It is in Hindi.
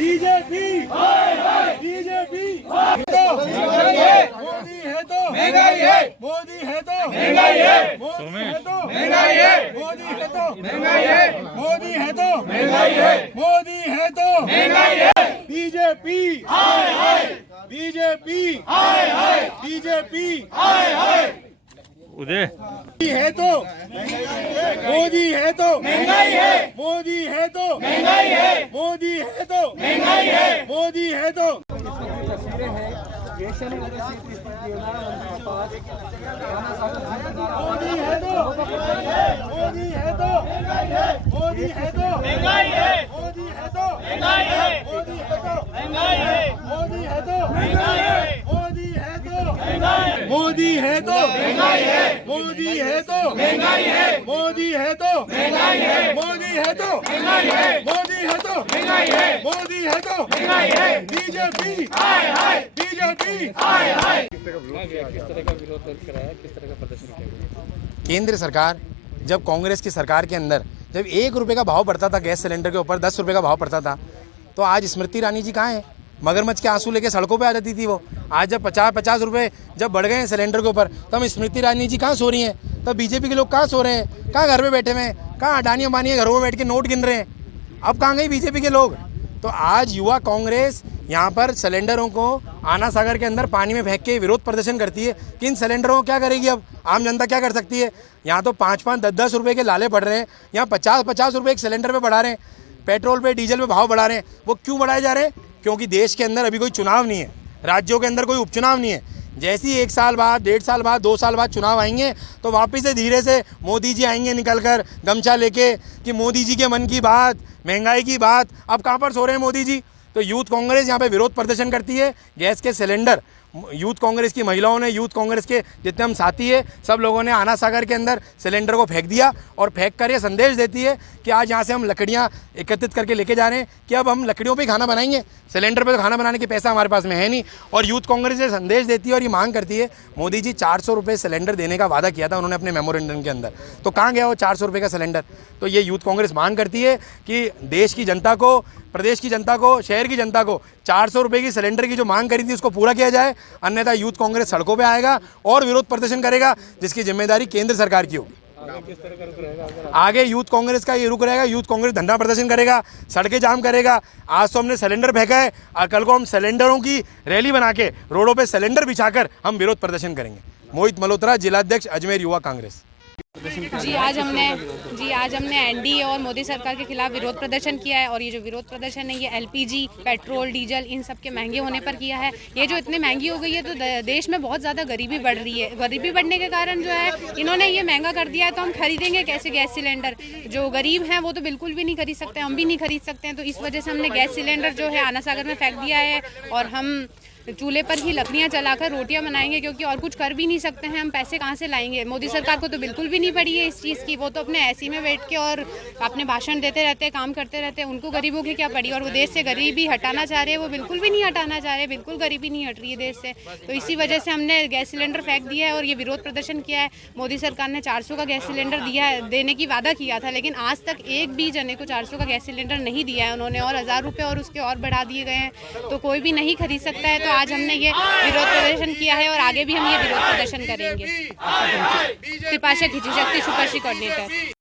बीजेपी बीजेपी मोदी है तो महंगाई है, मोदी है तो महंगाई है, मोदी है तो महंगाई है, मोदी है तो महंगाई है, मोदी है तो महंगाई है, मोदी है तो महंगाई है। बीजेपी हाय हाय, बीजेपी हाय हाय, बीजेपी हाय हाय। उदय है तो मोदी है तो महंगाई है, मोदी है तो महंगाई है, मोदी है तो महंगाई है, मोदी है तो। मोदी है तो मोदी है तो मोदी है तो महंगाई है, मोदी है तो महंगाई है, मोदी है तो महंगाई है, मोदी है तो महंगाई है, मोदी है तो महंगाई, मोदी है तो महंगाई है, मोदी है तो महंगाई है, मोदी है तो महंगाई है, मोदी है तो महंगाई है, मोदी है तो महंगाई है, मोदी है तो महंगाई है। बीजेपी हाय हाय, बीजेपी हाय हाय। किस तरह का विरोध कराया, किस तरह का प्रदर्शन किया? केंद्र सरकार जब कांग्रेस की सरकार के अंदर जब 1 रुपये का भाव पड़ता था गैस सिलेंडर के ऊपर 10 रुपये का भाव पड़ता था, तो आज स्मृति ईरानी जी कहाँ हैं? मगरमच्छ के आंसू लेके सड़कों पे आ जाती थी वो। आज जब 50-50 रुपये जब बढ़ गए हैं सिलेंडर के ऊपर, तो हम स्मृति ईरानी जी कहाँ सो रही हैं? तब बीजेपी के लोग कहाँ सो रहे हैं? कहाँ घर में बैठे हुए हैं? कहाँ अडानी अंबानी घरों में बैठ के नोट गिन रहे हैं? अब कहाँ गई बीजेपी के लोग? तो आज युवा कांग्रेस यहाँ पर सिलेंडरों को आना सागर के अंदर पानी में फेंक के विरोध प्रदर्शन करती है कि इन सिलेंडरों को क्या करेगी? अब आम जनता क्या कर सकती है? यहाँ तो 5-5, 10-10 रुपये के लाले पड़ रहे हैं, यहाँ 50-50 रुपये एक सिलेंडर पे बढ़ा रहे हैं, पेट्रोल पे डीजल पे भाव बढ़ा रहे हैं। वो क्यों बढ़ाए जा रहे हैं? क्योंकि देश के अंदर अभी कोई चुनाव नहीं है, राज्यों के अंदर कोई उपचुनाव नहीं है। जैसे ही 1 साल बाद, 1.5 साल बाद, 2 साल बाद चुनाव आएंगे, तो वापस से धीरे से मोदी जी आएंगे निकल कर गमछा लेके कि मोदी जी के मन की बात, महंगाई की बात। अब कहाँ पर सो रहे हैं मोदी जी? तो यूथ कांग्रेस यहाँ पे विरोध प्रदर्शन करती है। गैस के सिलेंडर यूथ कांग्रेस की महिलाओं ने, यूथ कांग्रेस के जितने हम साथी है, सब लोगों ने आना सागर के अंदर सिलेंडर को फेंक दिया और फेंक कर ये संदेश देती है कि आज यहाँ से हम लकड़ियाँ एकत्रित करके लेके जा रहे हैं कि अब हम लकड़ियों पे खाना बनाएंगे, सिलेंडर पे तो खाना बनाने के पैसा हमारे पास में है नहीं। और यूथ कांग्रेस ये संदेश देती है और ये मांग करती है, मोदी जी 400 रुपये सिलेंडर देने का वादा किया था उन्होंने अपने मेमोरेंडम के अंदर, तो कहाँ गया वो 400 रुपये का सिलेंडर? तो ये यूथ कांग्रेस मांग करती है कि देश की जनता को, प्रदेश की जनता को, शहर की जनता को 400 रुपये की सिलेंडर की जो मांग करी थी उसको पूरा किया जाए, अन्यथा यूथ कांग्रेस सड़कों पे आएगा और विरोध प्रदर्शन करेगा, जिसकी जिम्मेदारी केंद्र सरकार की होगी। आगे यूथ कांग्रेस का ये रुख रहेगा, यूथ कांग्रेस धरना प्रदर्शन करेगा, सड़कें जाम करेगा। आज तो हमने सिलेंडर फेंका है और कल को हम सिलेंडरों की रैली बना के रोडों पे सिलेंडर बिछाकर हम विरोध प्रदर्शन करेंगे। मोहित मल्होत्रा, जिलाध्यक्ष अजमेर युवा कांग्रेस। जी आज हमने एनडीए और मोदी सरकार के खिलाफ विरोध प्रदर्शन किया है। और ये जो विरोध प्रदर्शन है ये एलपीजी, पेट्रोल, डीजल इन सब के महंगे होने पर किया है। ये जो इतने महंगी हो गई है तो देश में बहुत ज़्यादा गरीबी बढ़ रही है। गरीबी बढ़ने के कारण जो है इन्होंने ये महंगा कर दिया है, तो हम खरीदेंगे कैसे गैस सिलेंडर? जो गरीब हैं वो तो बिल्कुल भी नहीं खरीद सकते, हम भी नहीं खरीद सकते हैं। तो इस वजह से हमने गैस सिलेंडर जो है आना सागर में फेंक दिया है और हम चूल्हे पर ही लकड़ियाँ जलाकर रोटियाँ बनाएंगे, क्योंकि और कुछ कर भी नहीं सकते हैं। हम पैसे कहाँ से लाएंगे? मोदी सरकार को तो बिल्कुल भी नहीं पड़ी है इस चीज़ की। वो तो अपने ऐसी में बैठ के और अपने भाषण देते रहते हैं, काम करते रहते हैं, उनको गरीबों की क्या पड़ी? और वो देश से गरीबी हटाना चाह रहे हैं, वो बिल्कुल भी नहीं हटाना चाह रहे, बिल्कुल गरीबी नहीं हट रही है देश से। तो इसी वजह से हमने गैस सिलेंडर फेंक दिया है और ये विरोध प्रदर्शन किया है। मोदी सरकार ने 400 का गैस सिलेंडर दिया है, देने की वादा किया था, लेकिन आज तक एक भी जने को 400 का गैस सिलेंडर नहीं दिया है उन्होंने, और 1000 रुपये और उसके और बढ़ा दिए गए हैं, तो कोई भी नहीं खरीद सकता है। तो आज हमने ये विरोध प्रदर्शन किया है और आगे भी हम ये विरोध प्रदर्शन करेंगे। त्रिपाशा खिची शक्ति सुपर्शी कोऑर्डिनेटर।